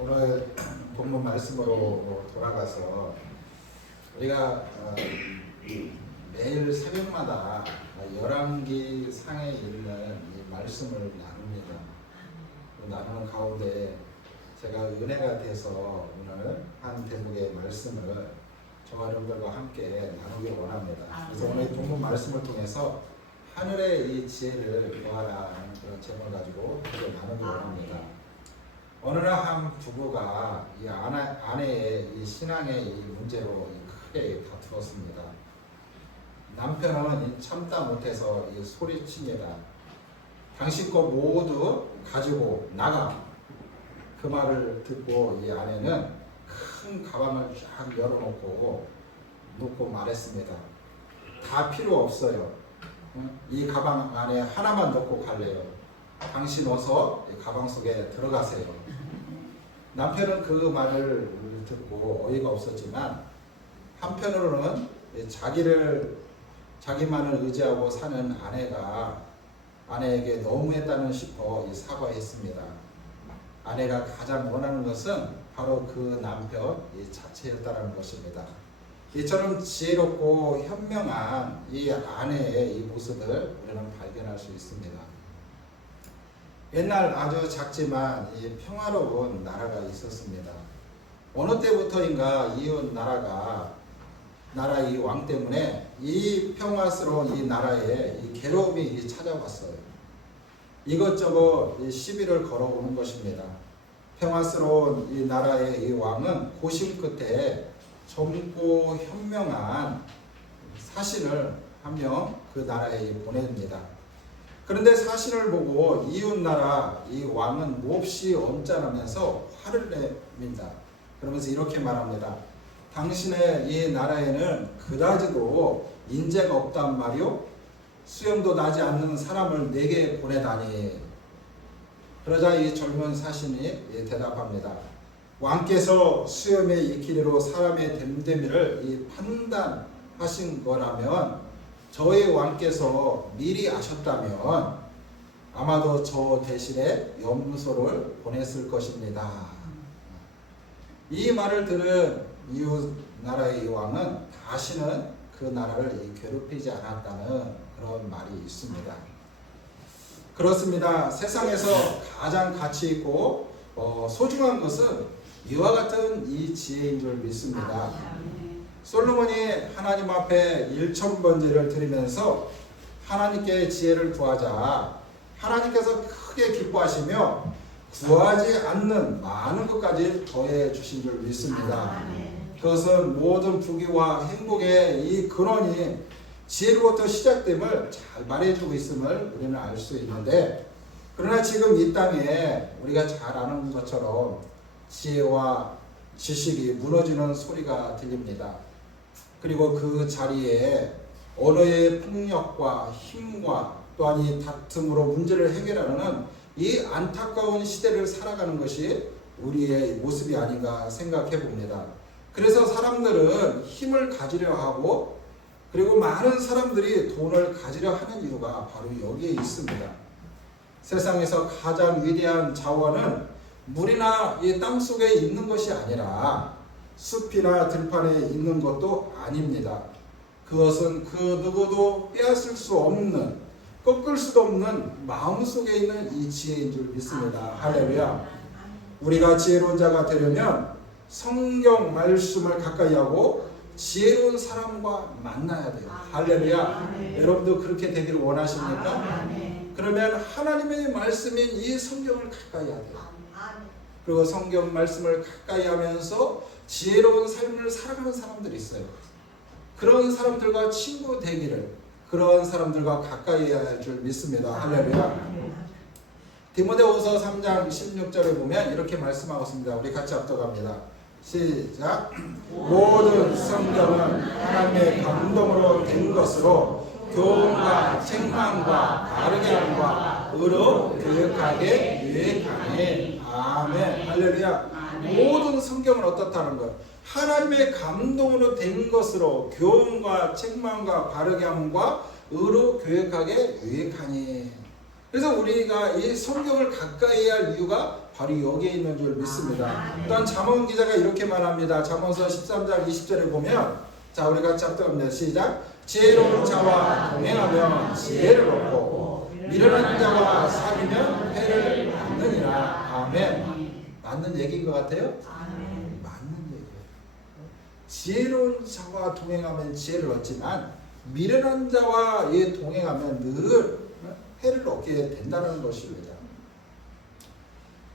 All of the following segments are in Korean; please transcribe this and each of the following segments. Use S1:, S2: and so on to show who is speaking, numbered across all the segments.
S1: 오늘 본문 말씀으로 돌아가서 우리가 어, 매일 새벽마다 열왕기 상에 있는 이 말씀을 나눕니다. 그 나누는 가운데 제가 은혜가 돼서 오늘 한 대목의 말씀을 저와 여러분들과 함께 나누길 원합니다. 그래서 오늘 이 본문 말씀을 통해서 하늘의 이 지혜를 구하라는 그런 제목을 가지고 나누길 원합니다. 어느 날한 부부가 이 아내, 아내 의 이 신앙의 이 문제로 이 크게 다투었습니다. 남편은 이 참다 못해서 이 소리칩니다. 당신 거 모두 가지고 나가. 그 말을 듣고 이 아내는 큰 가방을 쫙 열어놓고 놓고 말했습니다. 다 필요 없어요. 응? 이 가방 안에 하나만 넣고 갈래요. 당신 어서 이 가방 속에 들어가세요. 남편은 그 말을 듣고 어이가 없었지만 한편으로는 자기를 자기만을 의지하고 사는 아내가 아내에게 너무했다는 싶어 이 사과했습니다. 아내가 가장 원하는 것은 바로 그 남편 이 자체였다는 것입니다. 이처럼 지혜롭고 현명한 이 아내의 이 모습을 우리는 발견할 수 있습니다. 옛날 아주 작지만 이 평화로운 나라가 있었습니다. 어느 때부터인가 이웃 나라가 나라 이 왕 때문에 이 평화스러운 이 나라에 이 괴로움이 찾아왔어요. 이것저것 이 시비를 걸어오는 것입니다. 평화스러운 이 나라의 이 왕은 고심 끝에 젊고 현명한 사신을 한 명 그 나라에 보냅니다. 그런데 사신을 보고 이웃 나라 이 왕은 몹시 엄짠하면서 화를 냅니다. 그러면서 이렇게 말합니다. 당신의 이 나라에는 그다지도 인재가 없단 말이오? 수염도 나지 않는 사람을 내게 보내다니. 그러자 이 젊은 사신이 대답합니다. 왕께서 수염에 익히리로 사람의 됨됨이를 이 판단하신 거라면 저의 왕께서 미리 아셨다면 아마도 저 대신에 염소를 보냈을 것입니다. 이 말을 들은 이웃 나라의 왕은 다시는 그 나라를 괴롭히지 않았다는 그런 말이 있습니다. 그렇습니다. 세상에서 가장 가치 있고 어, 소중한 것은 이와 같은 이 지혜인 줄 믿습니다. 솔로몬이 하나님 앞에 일천 번제를 드리면서 하나님께 지혜를 구하자 하나님께서 크게 기뻐하시며 구하지 않는 많은 것까지 더해 주신 줄 믿습니다. 그것은 모든 부귀와 행복의 이 근원이 지혜로부터 시작됨을 잘 말해주고 있음을 우리는 알 수 있는데 그러나 지금 이 땅에 우리가 잘 아는 것처럼 지혜와 지식이 무너지는 소리가 들립니다. 그리고 그 자리에 언어의 폭력과 힘과 또한 이 다툼으로 문제를 해결하는 이 안타까운 시대를 살아가는 것이 우리의 모습이 아닌가 생각해 봅니다. 그래서 사람들은 힘을 가지려 하고 그리고 많은 사람들이 돈을 가지려 하는 이유가 바로 여기에 있습니다. 세상에서 가장 위대한 자원은 물이나 이 땅 속에 있는 것이 아니라 숲이나 들판에 있는 것도 아닙니다. 그것은 그 누구도 빼앗을 수 없는 꺾을 수도 없는 마음 속에 있는 이 지혜인 줄 믿습니다. 할렐루야. 우리가 지혜로운 자가 되려면 성경 말씀을 가까이 하고 지혜로운 사람과 만나야 돼요. 할렐루야. 여러분도 그렇게 되기를 원하십니까? 그러면 하나님의 말씀인 이 성경을 가까이 하야 돼요. 그리고 성경 말씀을 가까이 하면서 지혜로운 삶을 살아가는 사람들이 있어요. 그런 사람들과 친구 되기를 그런 사람들과 가까이 해야 할줄 믿습니다. 할렐루야. 디모데후서 3장 16절에 보면 이렇게 말씀하고 있습니다. 우리 같이 앞서갑니다. 시작. 모든 성경은 하나님의 감동으로 된 것으로 교훈과 책망과 바르게 함과 의로 교육하게 유익하니 아멘. 할렐루야. 모든 성경은 어떻다는 것? 하나님의 감동으로 된 것으로 교훈과 책망과 바르게 함과 의로 교육하게 유익하니 그래서 우리가 이 성경을 가까이 할 이유가 바로 여기에 있는 줄 믿습니다. 또한 잠언 기자가 이렇게 말합니다. 잠언서 13장 20절에 보면 자 우리 같이 합독합니다. 시작. 지혜로운 자와 동행하면 지혜를 얻고 미련한 자와 사귀면 해를 받느니라. 아멘. 맞는 얘기인 것 같아요? 맞는 얘기예요. 지혜로운 자와 동행하면 지혜를 얻지만 미련한 자와 이 동행하면 늘 해를 얻게 된다는 것입니다.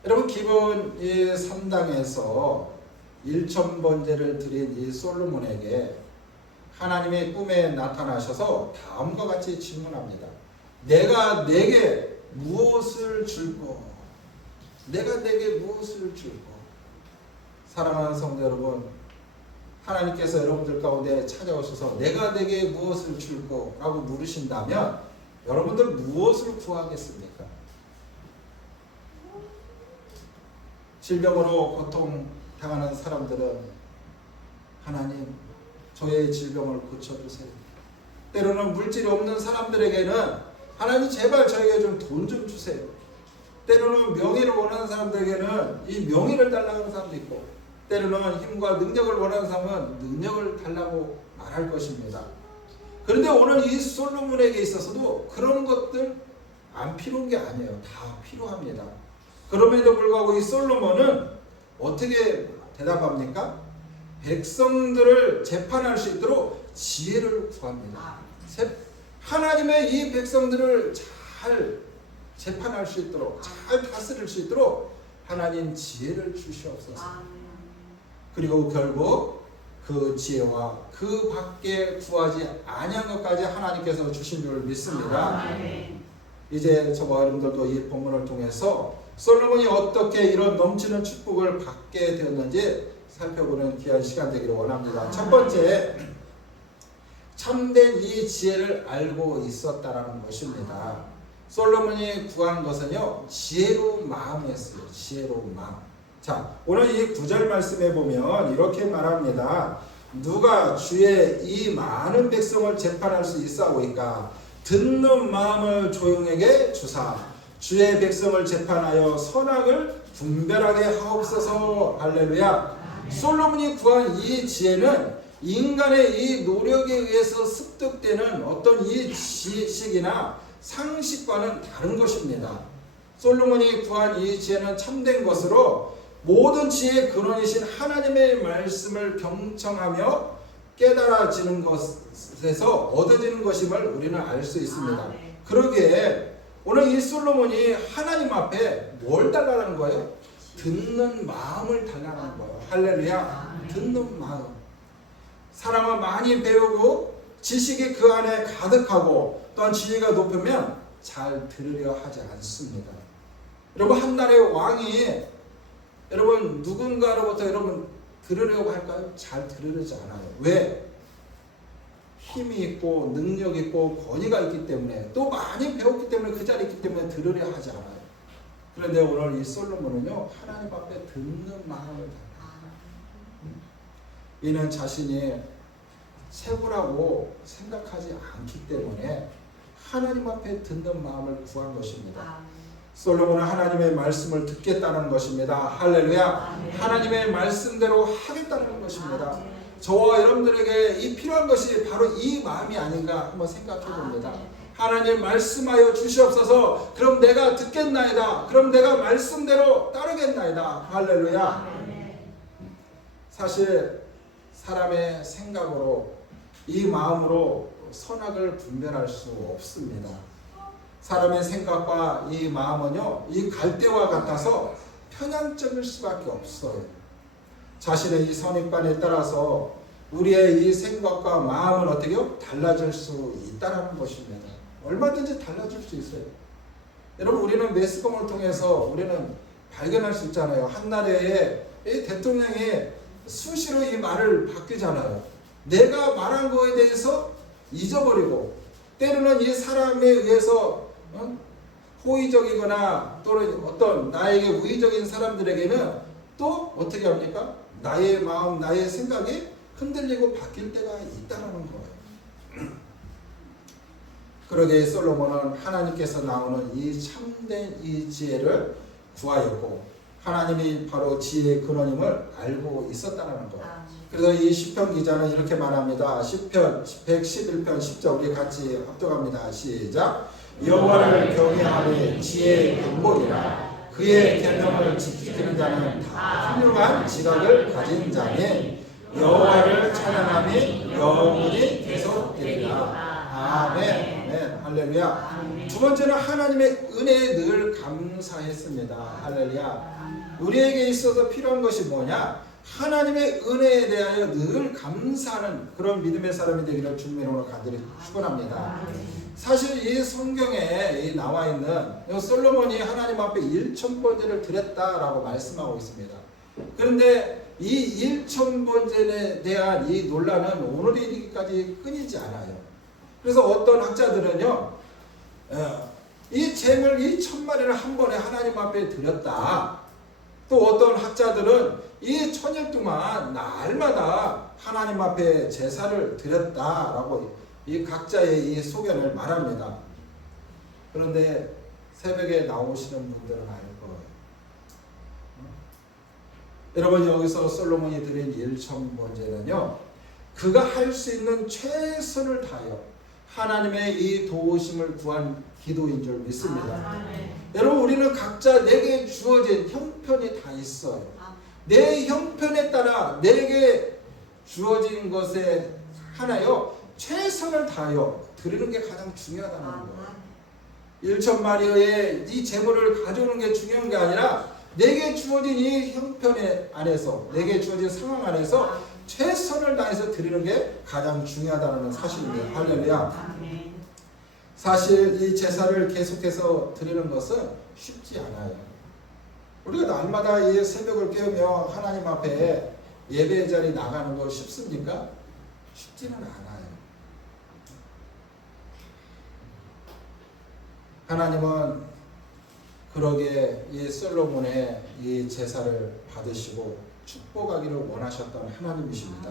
S1: 여러분 기본 이 3당에서 1천 번제를 드린 이 솔로몬에게 하나님의 꿈에 나타나셔서 다음과 같이 질문합니다. 내가 내게 무엇을 줄고 내가 내게 무엇을 줄고 사랑하는 성도 여러분 하나님께서 여러분들 가운데 찾아오셔서 내가 내게 무엇을 줄고 라고 물으신다면 여러분들 무엇을 구하겠습니까? 질병으로 고통당하는 사람들은 하나님 저의 질병을 고쳐주세요. 때로는 물질이 없는 사람들에게는 하나님 제발 저에게 좀 돈좀 주세요. 때로는 명예를 원하는 사람들에게는 이 명예를 달라고 하는 사람도 있고 때로는 힘과 능력을 원하는 사람은 능력을 달라고 말할 것입니다. 그런데 오늘 이 솔로몬에게 있어서도 그런 것들 안 필요한 게 아니에요. 다 필요합니다. 그럼에도 불구하고 이 솔로몬은 어떻게 대답합니까? 백성들을 재판할 수 있도록 지혜를 구합니다. 세- 하나님의 이 백성들을 잘 재판할 수 있도록 잘 다스릴 수 있도록 하나님 지혜를 주시옵소서. 그리고 결국 그 지혜와 그 밖에 구하지 아니한 것까지 하나님께서 주신 줄 믿습니다. 이제 저와 여러분들도 이 본문을 통해서 솔로몬이 어떻게 이런 넘치는 축복을 받게 되었는지 살펴보는 귀한 시간 되기를 원합니다. 첫 번째, 참된 이 지혜를 알고 있었다라는 것입니다. 솔로몬이 구한 것은요, 지혜로운 마음이었어요. 지혜로운 마음. 자, 오늘 이 구절 말씀에 보면 이렇게 말합니다. 누가 주의 이 많은 백성을 재판할 수 있사오이까? 듣는 마음을 조용에게 주사 주의 백성을 재판하여 선악을 분별하게 하옵소서 할렐루야 솔로몬이 구한 이 지혜는 인간의 이 노력에 의해서 습득되는 어떤 이 지식이나 상식과는 다른 것입니다 솔로몬이 구한 이 지혜는 참된 것으로 모든 지혜의 근원이신 하나님의 말씀을 경청하며 깨달아지는 것에서 얻어지는 것임을 우리는 알 수 있습니다. 그러기에 오늘 이 솔로몬이 하나님 앞에 뭘 달라는 거예요? 듣는 마음을 달라는 거예요. 할렐루야. 듣는 마음. 사람은 많이 배우고 지식이 그 안에 가득하고 또한 지혜가 높으면 잘 들으려 하지 않습니다. 여러분 한 나라의 왕이 여러분 누군가로부터 여러분 들으려고 할까요? 잘 들으려지 않아요. 왜? 힘이 있고 능력 있고 권위가 있기 때문에 또 많이 배웠기 때문에 그 자리에 있기 때문에 들으려 하지 않아요. 그런데 오늘 이 솔로몬은요 하나님 앞에 듣는 마음을 달라. 이는 자신이 최고라고 생각하지 않기 때문에 하나님 앞에 듣는 마음을 구한 것입니다. 솔로몬은 하나님의 말씀을 듣겠다는 것입니다. 할렐루야. 하나님의 말씀대로 하겠다는 것입니다. 저와 여러분들에게 이 필요한 것이 바로 이 마음이 아닌가 한번 생각해 봅니다. 하나님 말씀하여 주시옵소서. 그럼 내가 듣겠나이다. 그럼 내가 말씀대로 따르겠나이다. 할렐루야. 사실 사람의 생각으로 이 마음으로 선악을 분별할 수 없습니다. 사람의 생각과 이 마음은요, 이 갈대와 같아서 편향적일 수밖에 없어요. 자신의 이 선입관에 따라서 우리의 이 생각과 마음은 어떻게 요? 달라질 수 있다는 것입니다. 얼마든지 달라질 수 있어요. 여러분, 우리는 매스컴을 통해서 우리는 발견할 수 있잖아요. 한 나라에 이 대통령이 수시로 이 말을 바뀌잖아요. 내가 말한 거에 대해서 잊어버리고 때로는 이 사람에 의해서 어? 호의적이거나 또는 어떤 나에게 우의적인 사람들에게는 또 어떻게 합니까? 나의 마음, 나의 생각이 흔들리고 바뀔 때가 있다는 거예요. 그러게 솔로몬은 하나님께서 나오는 이 참된 이 지혜를 구하였고 하나님이 바로 지혜의 근원임을 알고 있었다는 것. 그래서 이 시편 기자는 이렇게 말합니다. 시편 111편 10절 우리 같이 합독합니다. 시작. 여호와를 경외하되 지혜의 근본이라 그의 계명을 지키는 자는 다 훌륭한 지각을 가진 자니 여호와를 찬양함이 영원히 계속되리라. 아멘. 아멘. 할렐루야. 두 번째는 하나님의 은혜에 늘 감사했습니다. 할렐루야. 우리에게 있어서 필요한 것이 뭐냐? 하나님의 은혜에 대하여 늘 감사하는 그런 믿음의 사람이 되기를 주님의 이름으로 간절히 축원합니다. 사실 이 성경에 이 나와 있는 이 솔로몬이 하나님 앞에 1천 번제를 드렸다라고 말씀하고 있습니다. 그런데 이 1천 번제에 대한 이 논란은 오늘 이르기까지 끊이지 않아요. 그래서 어떤 학자들은요, 어, 이 잼을 이 천마리를 한 번에 하나님 앞에 드렸다. 또 어떤 학자들은 이 천일 동안 날마다 하나님 앞에 제사를 드렸다라고 이 각자의 이 소견을 말합니다. 그런데 새벽에 나오시는 분들은 알 거예요. 어? 여러분 여기서 솔로몬이 드린 일천 번제는요, 그가 할 수 있는 최선을 다하여 하나님의 이 도우심을 구한 기도인 줄 믿습니다. 여러분 우리는 각자 내게 주어진 형편이 다 있어요. 내 형편에 따라 내게 주어진 것에 하나요 최선을 다하여 드리는 게 가장 중요하다는 거예요. 일천 마리의 이 재물을 가져오는 게 중요한 게 아니라 내게 주어진 이 형편에 안에서 내게 주어진 상황 안에서 최선을 다해서 드리는 게 가장 중요하다는 사실입니다. 할렐루야. 사실 이 제사를 계속해서 드리는 것은 쉽지 않아요. 우리가 날마다 이 새벽을 깨우며 하나님 앞에 예배 자리 나가는 거 쉽습니까? 쉽지는 않아요. 하나님은 그러게 이 솔로몬의 이 제사를 받으시고 축복하기를 원하셨던 하나님이십니다.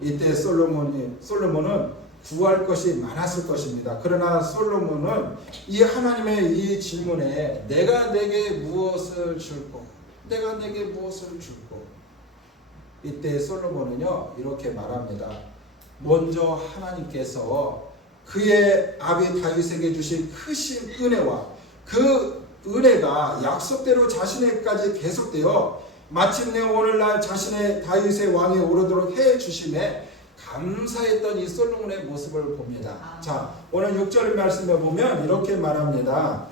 S1: 이때 솔로몬이 솔로몬은 구할 것이 많았을 것입니다. 그러나 솔로몬은 이 하나님의 이 질문에 내가 내게 무엇을 줄고 내가 내게 무엇을 줄고 이때 솔로몬은요 이렇게 말합니다. 먼저 하나님께서 그의 아비 다윗에게 주신 크신 은혜와 그 은혜가 약속대로 자신에게까지 계속되어 마침내 오늘날 자신의 다윗의 왕에 오르도록 해 주심에 감사했던 이 솔로몬의 모습을 봅니다. 자, 오늘 6절 말씀에 보면 이렇게 말합니다.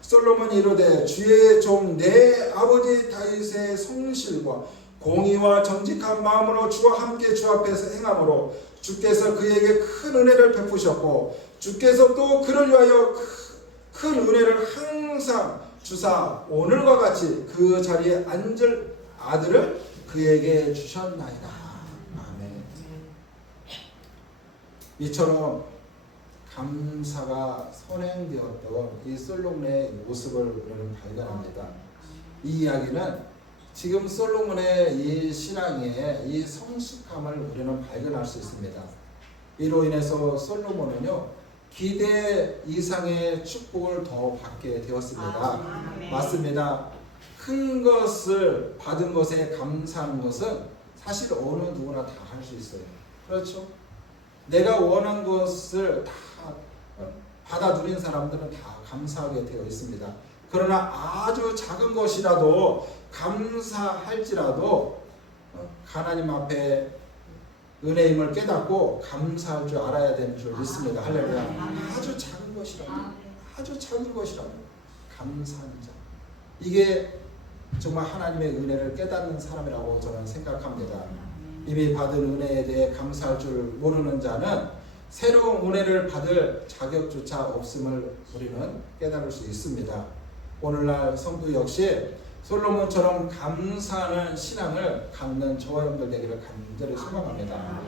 S1: 솔로몬이 이르되 주의 종 내 아버지 다윗의 성실과 공의와 정직한 마음으로 주와 함께 주 앞에서 행함으로 주께서 그에게 큰 은혜를 베푸셨고 주께서 또 그를 위하여 큰 은혜를 항상 주사 오늘과 같이 그 자리에 앉을 아들을 그에게 주셨나이다. 아멘. 이처럼 감사가 선행되었던 이 솔로몬의 모습을 우리는 발견합니다. 이 이야기는 지금 솔로몬의 이 신앙의 이 성숙함을 우리는 발견할 수 있습니다. 이로 인해서 솔로몬은요 기대 이상의 축복을 더 받게 되었습니다. 맞습니다. 큰 것을 받은 것에 감사한 것은 사실 어느 누구나 다 할 수 있어요. 그렇죠? 내가 원한 것을 다 받아 누린 사람들은 다 감사하게 되어 있습니다. 그러나 아주 작은 것이라도 감사할지라도 하나님 앞에 은혜임을 깨닫고 감사할 줄 알아야 되는 줄 믿습니다. 할렐루야. 아주 작은 것이라도 아주 작은 것이라도 자. 이게 정말 하나님의 은혜를 깨닫는 사람이라고 저는 생각합니다. 이미 받은 은혜에 대해 감사할 줄 모르는 자는 새로운 은혜를 받을 자격조차 없음을 우리는 깨달을 수 있습니다. 오늘날 성도 역시 솔로몬처럼 감사하는 신앙을 갖는 저와 여러분들 되기를 간절히 소망합니다.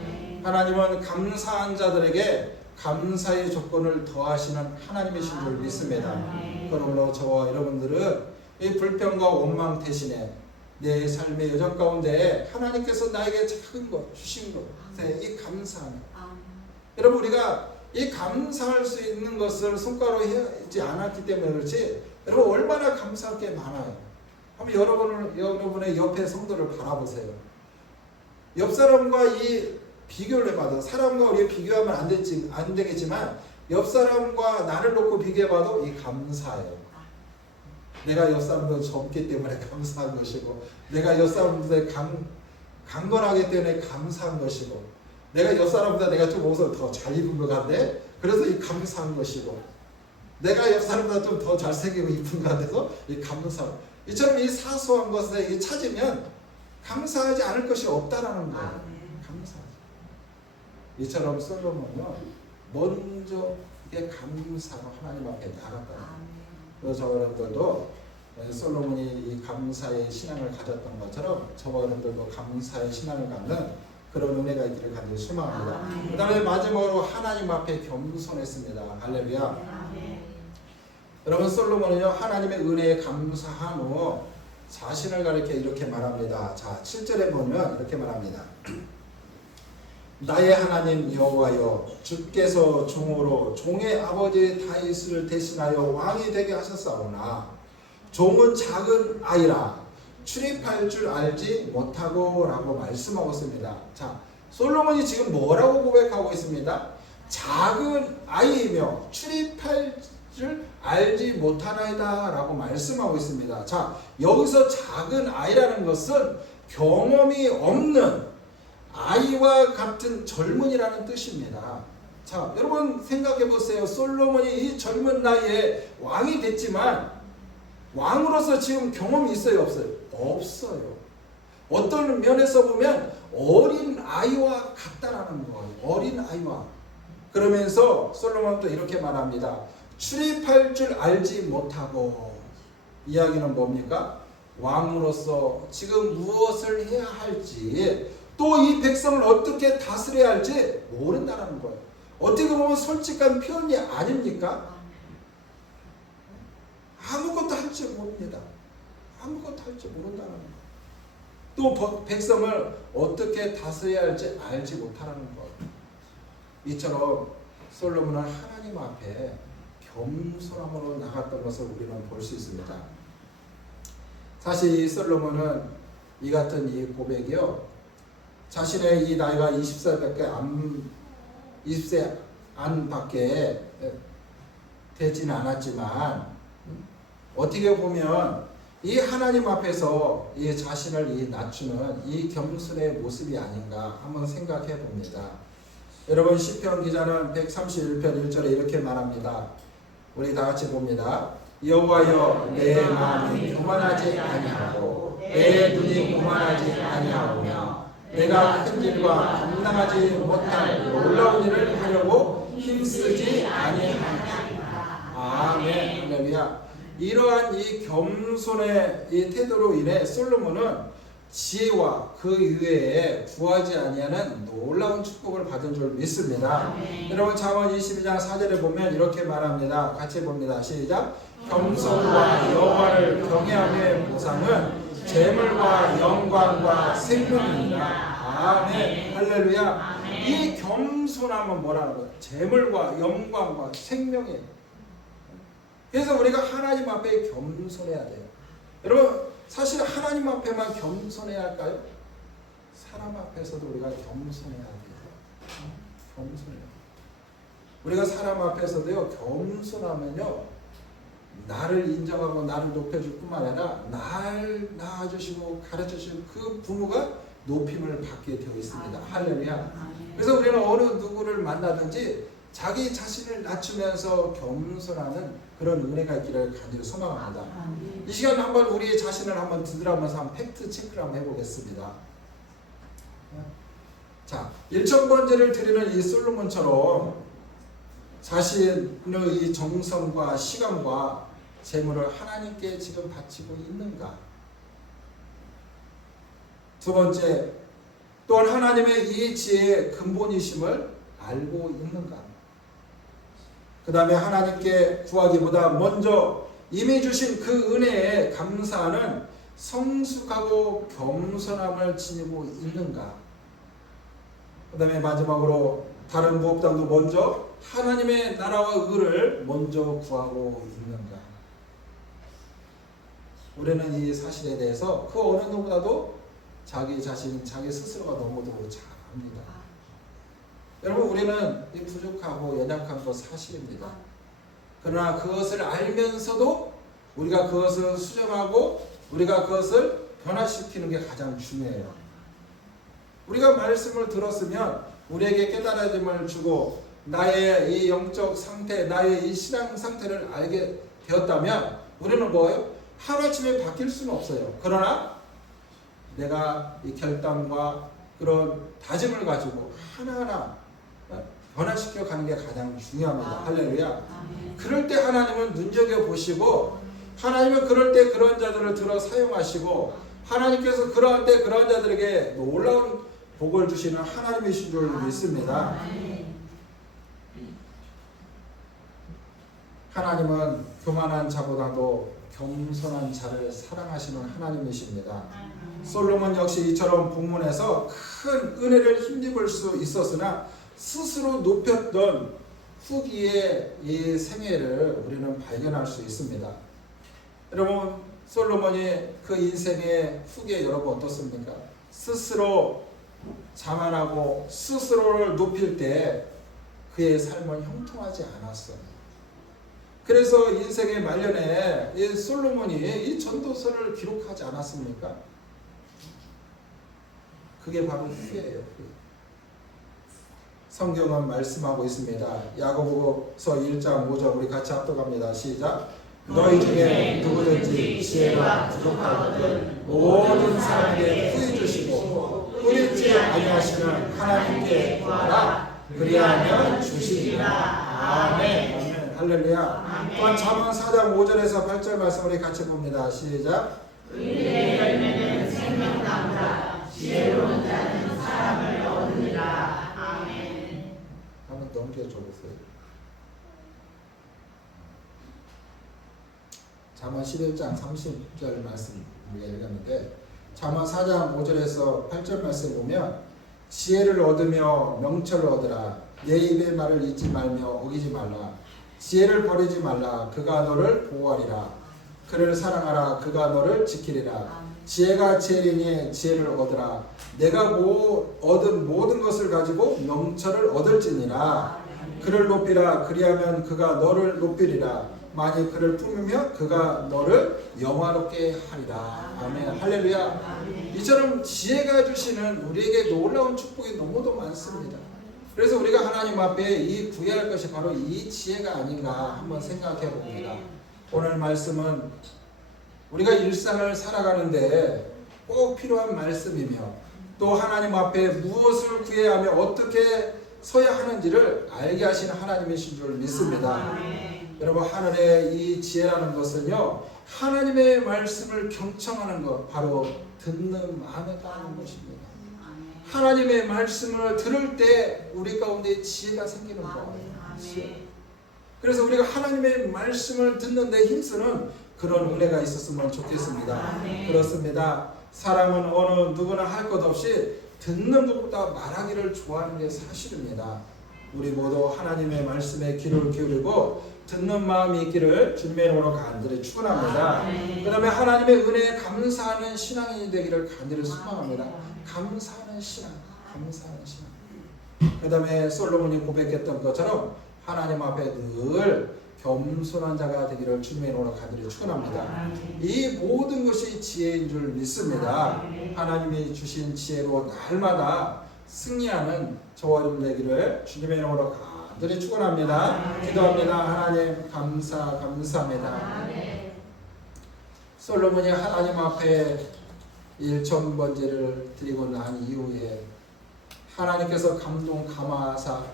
S1: 하나님은 감사한 자들에게 감사의 조건을 더하시는 하나님이신 줄 믿습니다. 그러므로 저와 여러분들은 이 불평과 원망 대신에 내 삶의 여정 가운데 하나님께서 나에게 작은 것 주신 것에 이 감사함. 여러분 우리가 이 감사할 수 있는 것을 손가락으로 해지 않았기 때문에 그렇지 여러분 얼마나 감사할 게 많아요. 한번 여러분을 여러분의 옆에 성도를 바라보세요. 옆 사람과 이 비교를 해봐도 사람과 우리 비교하면 안 되지 안 되겠지만 옆 사람과 나를 놓고 비교해봐도 이 감사예요. 내가 옆 사람보다 젊기 때문에 감사한 것이고 내가 옆 사람보다 강 강건하기 때문에 감사한 것이고 내가 옆 사람보다 내가 좀 옷을 더 잘 입은 것 같네? 그래서 이 감사한 것이고 내가 옆 사람보다 좀 더 잘생기고 이쁜 것 같아서 이 감사 이처럼 이 사소한 것에 이 찾으면 감사하지 않을 것이 없다라는 거예요. 감사하지. 이처럼 솔로몬은요 먼저 이게 감사로 하나님 앞에 나갔다 그래서 여러분들도 솔로몬이 이 감사의 신앙을 가졌던 것처럼 여러분들도 감사의 신앙을 갖는 그런 은혜가 있기를 간절히 소망합니다. 그 다음에 마지막으로 하나님 앞에 겸손했습니다. 할렐루야. 여러분 솔로몬은요 하나님의 은혜에 감사한 후 자신을 가리켜 이렇게 말합니다. 자 7절에 보면 이렇게 말합니다. 나의 하나님 여호와여 주께서 종으로 종의 아버지 다윗을 대신하여 왕이 되게 하셨사오나 종은 작은 아이라 출입할 줄 알지 못하고라고 말씀하고 있습니다. 자 솔로몬이 지금 뭐라고 고백하고 있습니다. 작은 아이이며 출입할 줄 알지 못하나이다라고 말씀하고 있습니다. 자 여기서 작은 아이라는 것은 경험이 없는 아이와 같은 젊은이라는 뜻입니다. 자, 여러분 생각해 보세요. 솔로몬이 이 젊은 나이에 왕이 됐지만 왕으로서 지금 경험이 있어요, 없어요? 없어요. 어떤 면에서 보면 어린 아이와 같다라는 거예요. 어린 아이와. 그러면서 솔로몬도 이렇게 말합니다. 출입할 줄 알지 못하고 이야기는 뭡니까? 왕으로서 지금 무엇을 해야 할지 또 이 백성을 어떻게 다스려야 할지 모른다는 거예요. 어떻게 보면 솔직한 표현이 아닙니까? 아무것도 할 줄 모릅니다. 아무것도 할 줄 모른다는 거예요. 또 백성을 어떻게 다스려야 할지 알지 못하는 거예요. 이처럼 솔로몬은 하나님 앞에 겸손함으로 나갔던 것을 우리는 볼 수 있습니다. 사실 이 솔로몬은 이 같은 이 고백이요. 자신의 이 나이가 20살밖에 안 20세 안밖에 되지는 않았지만 어떻게 보면 이 하나님 앞에서 이 자신을 이 낮추는 이 겸손의 모습이 아닌가 한번 생각해 봅니다. 여러분 시편 기자는 131편 1절에 이렇게 말합니다. 우리 다 같이 봅니다. 여호와여 내 마음이 교만하지 아니하고 내 눈이 교만하지 내가 큰 일과 감당하지 못할 놀라운 일을 하려고 힘쓰지 아니하나이다. 아멘. 할렐루야. 이러한 이 겸손의 이 태도로 인해 솔로몬은 지혜와 그 이외에 구하지 아니하는 놀라운 축복을 받은 줄 믿습니다. 아멘. 여러분 잠언 22장 4절에 보면 이렇게 말합니다. 같이 봅니다. 시작. 겸손과 여호와를 경외함의 보상은 재물과 영광과 생명입니다. 아멘. 할렐루야. 이 겸손함은 뭐라는 거예요? 재물과 영광과 생명이에요. 그래서 우리가 하나님 앞에 겸손해야 돼요. 여러분, 사실 하나님 앞에만 겸손해야 할까요? 사람 앞에서도 우리가 겸손해야 돼요. 겸손해요. 우리가 사람 앞에서도요, 겸손하면요, 나를 인정하고 나를 높여줄 뿐만 아니라 날 낳아주시고 가르쳐주시고 그 부모가 높임을 받게 되어 있습니다. 할렐루야. 그래서 우리는 어느 누구를 만나든지 자기 자신을 낮추면서 겸손하는 그런 은혜가 있기를 간절히 소망합니다. 이 시간 한번 우리 자신을 한번 뒤돌아보면서 한 팩트 체크를 한번 해보겠습니다. 자, 1천 번제를 드리는 이 솔로몬처럼 자신의 이 정성과 시간과 재물을 하나님께 지금 바치고 있는가? 두 번째, 또한 하나님의 이 지혜의 근본이심을 알고 있는가? 그 다음에 하나님께 구하기보다 먼저 이미 주신 그 은혜에 감사하는 성숙하고 겸손함을 지니고 있는가? 그 다음에 마지막으로 다른 무엇보다도 먼저 하나님의 나라와 의를 먼저 구하고 있는가? 우리는 이 사실에 대해서 그 어느 누구보다도 자기 자신, 자기 스스로가 너무도 잘 압니다. 여러분 우리는 이 부족하고 연약한 것 사실입니다. 그러나 그것을 알면서도 우리가 그것을 수정하고 우리가 그것을 변화시키는 게 가장 중요해요. 우리가 말씀을 들었으면 우리에게 깨달아짐을 주고 나의 이 영적 상태, 나의 이 신앙 상태를 알게 되었다면 우리는 뭐예요? 하루아침에 바뀔 수는 없어요. 그러나 내가 이 결단과 그런 다짐을 가지고 하나하나 변화시켜 가는 게 가장 중요합니다. 할렐루야. 그럴 때 하나님은 눈여겨 보시고 하나님은 그럴 때 그런 자들을 들어 사용하시고 하나님께서 그러한 때 그러한 자들에게 놀라운 복을 주시는 하나님이신 줄 믿습니다. 하나님은 교만한 자보다도 겸손한 자를 사랑하시는 하나님이십니다. 솔로몬 역시 이처럼 본문에서 큰 은혜를 힘입을 수 있었으나 스스로 높였던 후기의 이 생애를 우리는 발견할 수 있습니다. 여러분 솔로몬이 그 인생의 후기에 여러분 어떻습니까? 스스로 자만하고 스스로를 높일 때 그의 삶은 형통하지 않았어요. 그래서 인생의 말년에 이 솔로몬이 이 전도서를 기록하지 않았습니까? 그게 바로 후회예요. 후회. 성경은 말씀하고 있습니다. 야고보서 1장 5절 우리 같이 합독합니다. 시작. 너희 중에 누구든지 지혜가 부족하거든 모든 사람에게 후해 주시고 후리지 아니하시는 하나님께 구하라 그리하면 주시리라. 아멘. 아멘. 할렐루야. 또한 잠언 4장 5절에서 8절 말씀 우리 같이 봅니다. 시작.
S2: 의의 열매는 생명나무라 지혜로운 자는 사람을 얻으리라 아멘
S1: 한번 넘겨줘 보세요. 잠언 11장 30절 말씀 우리가 읽었는데 잠언 4장 5절에서 8절 말씀 보면 지혜를 얻으며 명철을 얻으라 내 입의 말을 잊지 말며 어기지 말라 지혜를 버리지 말라. 그가 너를 보호하리라. 그를 사랑하라. 그가 너를 지키리라. 지혜가 지혜리니 지혜를 얻으라. 내가 모, 얻은 모든 것을 가지고 명철을 얻을지니라. 그를 높이라. 그리하면 그가 너를 높이리라. 만일 그를 품으며 그가 너를 영화롭게 하리라. 아멘. 할렐루야. 이처럼 지혜가 주시는 우리에게 놀라운 축복이 너무도 많습니다 그래서 우리가 하나님 앞에 이 구해야 할 것이 바로 이 지혜가 아닌가 한번 생각해 봅니다 오늘 말씀은 우리가 일상을 살아가는데 꼭 필요한 말씀이며 또 하나님 앞에 무엇을 구해야 하며 어떻게 서야 하는지를 알게 하시는 하나님이신 줄 믿습니다. 여러분 하늘의 이 지혜라는 것은요 하나님의 말씀을 경청하는 것 바로 듣는 마음에 따르는 것입니다. 하나님의 말씀을 들을 때 우리 가운데 지혜가 생기는 거예요. 그래서 우리가 하나님의 말씀을 듣는 데 힘쓰는 그런 은혜가 있었으면 좋겠습니다. 그렇습니다. 사람은 어느 누구나 할 것 없이 듣는 것보다 말하기를 좋아하는 게 사실입니다. 우리 모두 하나님의 말씀에 귀를 기울이고 듣는 마음이 있기를 주님의 이름으로 간절히 축원합니다. 그 다음에 하나님의 은혜에 감사하는 신앙인이 되기를 간절히 소망합니다. 감사하는 신앙, 감사하는 신앙. 그 다음에 솔로몬이 고백했던 것처럼 하나님 앞에 늘 겸손한 자가 되기를 주님의 이름으로 간절히 축원합니다. 이 모든 것이 지혜인 줄 믿습니다. 하나님이 주신 지혜로 날마다 승리하는 저와 여러분 되기를 주님의 이름으로 간절히 축원합니다. 기도합니다. 하나님 감사 감사합니다. 솔로몬이 하나님 앞에 일천 번제를 드리고 난 이후에 하나님께서 감동 감화하사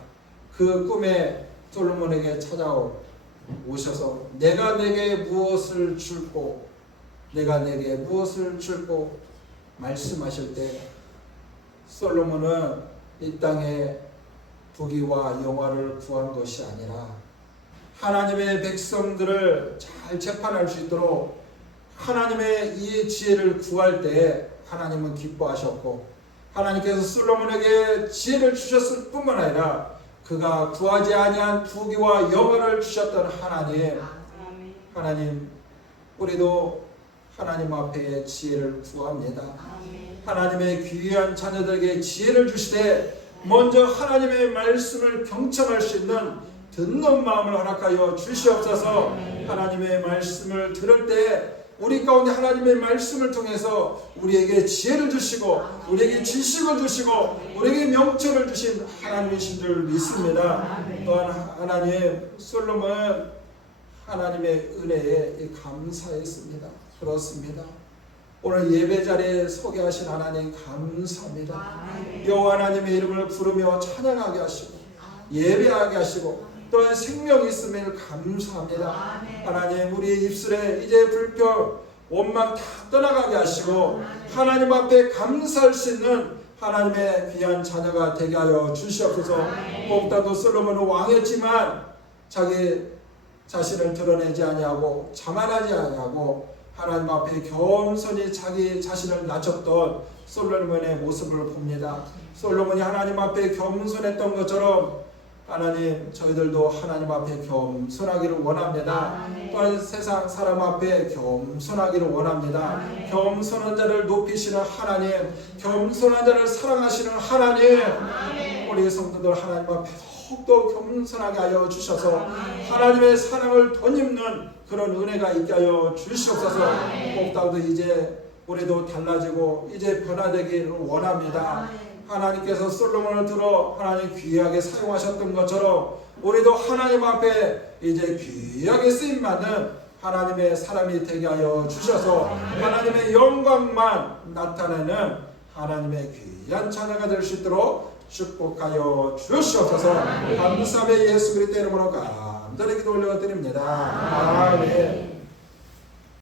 S1: 그 꿈에 솔로몬에게 찾아오 오셔서 내가 내게 무엇을 줄고 내가 내게 무엇을 줄고 말씀하실 때 솔로몬은 이 땅에 부귀와 영화를 구한 것이 아니라 하나님의 백성들을 잘 재판할 수 있도록 하나님의 이 지혜를 구할 때 하나님은 기뻐하셨고 하나님께서 솔로몬에게 지혜를 주셨을 뿐만 아니라 그가 구하지 아니한 부귀와 영화를 주셨던 하나님. 하나님 우리도 하나님 앞에 지혜를 구합니다. 하나님의 귀한 자녀들에게 지혜를 주시되 먼저 하나님의 말씀을 경청할 수 있는 듣는 마음을 허락하여 주시옵소서 하나님의 말씀을 들을 때 우리 가운데 하나님의 말씀을 통해서 우리에게 지혜를 주시고 우리에게 지식을 주시고 우리에게 명철을 주신 하나님이신 줄 믿습니다. 또한 하나님 솔로몬은 하나님의 은혜에 감사했습니다. 그렇습니다. 오늘 예배 자리에 소개 하신 하나님 감사합니다. 여호와 하나님의 이름을 부르며 찬양하게 하시고 예배하게 하시고 또한 생명 있음을 감사합니다. 하나님 우리 입술에 이제 불평 원망 다 떠나가게 하시고 하나님 앞에 감사할 수 있는 하나님의 귀한 자녀가 되게 하여 주시옵소서. 복다도 솔로몬은 왕이었지만 자기 자신을 드러내지 아니하고 자만하지 아니하고 하나님 앞에 겸손히 자기 자신을 낮췄던 솔로몬의 모습을 봅니다. 솔로몬이 하나님 앞에 겸손했던 것처럼 하나님 저희들도 하나님 앞에 겸손하기를 원합니다. 또한 세상 사람 앞에 겸손하기를 원합니다. 겸손한 자를 높이시는 하나님, 겸손한 자를 사랑하시는 하나님, 우리 성도들 하나님 앞에 더욱더 겸손하게 하여 주셔서 하나님의 사랑을 덧입는 그런 은혜가 있게 하여 주시옵소서. 복다도 이제 우리도 달라지고 이제 변화되기를 원합니다. 하나님께서 솔로몬을 들어 하나님 귀하게 사용하셨던 것처럼 우리도 하나님 앞에 이제 귀하게 쓰임 받는 하나님의 사람이 되게 하여 주셔서 하나님의 영광만 나타내는 하나님의 귀한 자녀가 될 수 있도록 축복하여 주시옵소서 감사함의 예수 그리스도 이름으로 감사를 기도 올려드립니다. 아멘.